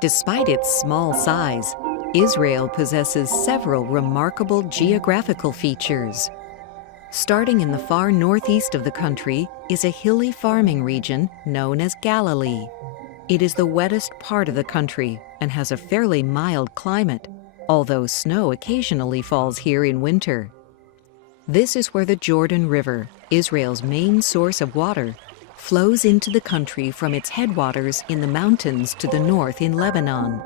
Despite its small size, Israel possesses several remarkable geographical features. Starting in the far northeast of the country is a hilly farming region known as Galilee. It is the wettest part of the country and has a fairly mild climate, although snow occasionally falls here in winter. This is where the Jordan River, Israel's main source of water, flows into the country from its headwaters in the mountains to the north in Lebanon.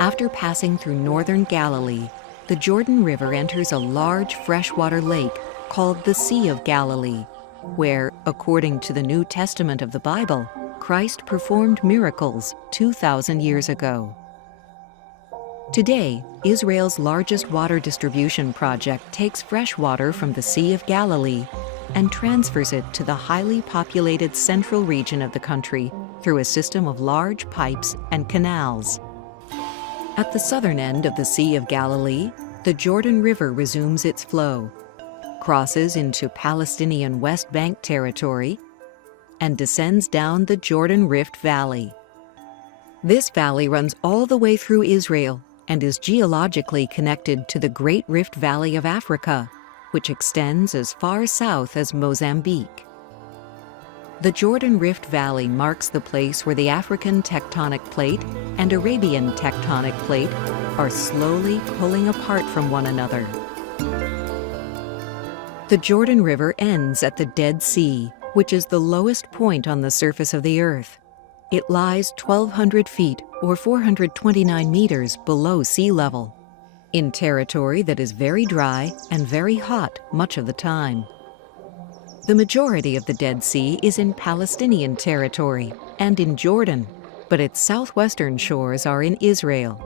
After passing through northern Galilee, the Jordan River enters a large freshwater lake called the Sea of Galilee, where, according to the New Testament of the Bible, Christ performed miracles 2,000 years ago. Today, Israel's largest water distribution project takes fresh water from the Sea of Galilee and transfers it to the highly populated central region of the country through a system of large pipes and canals. At the southern end of the Sea of Galilee, the Jordan River resumes its flow, crosses into Palestinian West Bank territory, and descends down the Jordan Rift Valley. This valley runs all the way through Israel and is geologically connected to the Great Rift Valley of Africa, which extends as far south as Mozambique. The Jordan Rift Valley marks the place where the African tectonic plate and Arabian tectonic plate are slowly pulling apart from one another. The Jordan River ends at the Dead Sea, which is the lowest point on the surface of the earth. It lies 1,200 feet or 429 meters below sea level, in territory that is very dry and very hot much of the time. The majority of the Dead Sea is in Palestinian territory and in Jordan, but its southwestern shores are in Israel.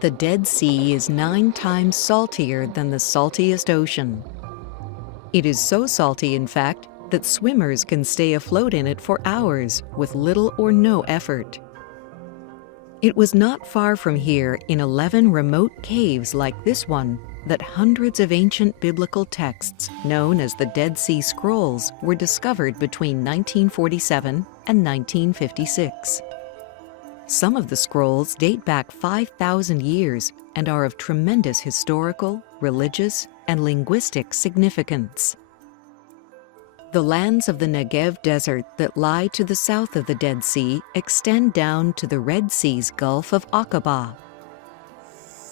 The Dead Sea is 9 times saltier than the saltiest ocean. It is so salty, in fact, that swimmers can stay afloat in it for hours with little or no effort. It was not far from here, in 11 remote caves like this one, that hundreds of ancient biblical texts, known as the Dead Sea Scrolls, were discovered between 1947 and 1956. Some of the scrolls date back 5,000 years and are of tremendous historical, religious, and linguistic significance. The lands of the Negev desert that lie to the south of the Dead Sea extend down to the Red Sea's Gulf of Aqaba.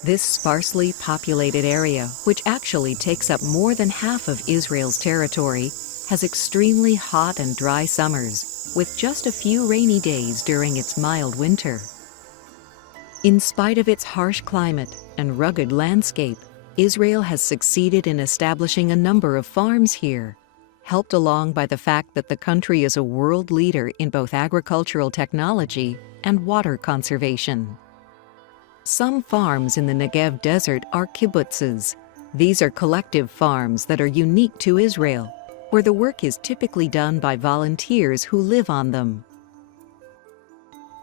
This sparsely populated area, which actually takes up more than half of Israel's territory, has extremely hot and dry summers, with just a few rainy days during its mild winter. In spite of its harsh climate and rugged landscape, Israel has succeeded in establishing a number of farms here, helped along by the fact that the country is a world leader in both agricultural technology and water conservation. Some farms in the Negev desert are kibbutzes. These are collective farms that are unique to Israel, where the work is typically done by volunteers who live on them.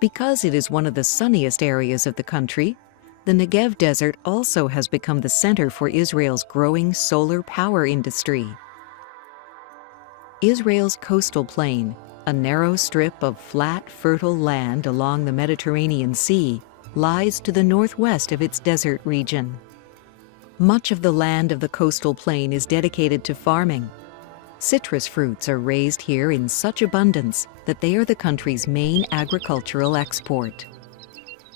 Because it is one of the sunniest areas of the country, the Negev desert also has become the center for Israel's growing solar power industry. Israel's coastal plain, a narrow strip of flat, fertile land along the Mediterranean Sea, lies to the northwest of its desert region. Much of the land of the coastal plain is dedicated to farming. Citrus fruits are raised here in such abundance that they are the country's main agricultural export.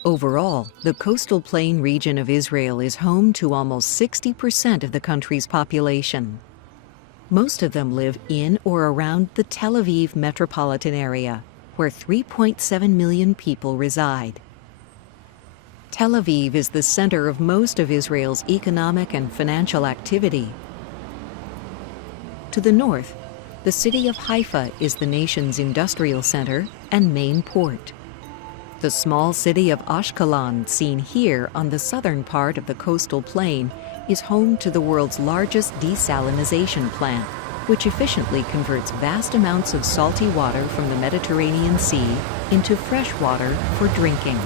Overall, the coastal plain region of Israel is home to almost 60% of the country's population. Most of them live in or around the Tel Aviv metropolitan area, where 3.7 million people reside. Tel Aviv is the center of most of Israel's economic and financial activity. To the north, the city of Haifa is the nation's industrial center and main port. The small city of Ashkelon, seen here on the southern part of the coastal plain, is home to the world's largest desalination plant, which efficiently converts vast amounts of salty water from the Mediterranean Sea into fresh water for drinking.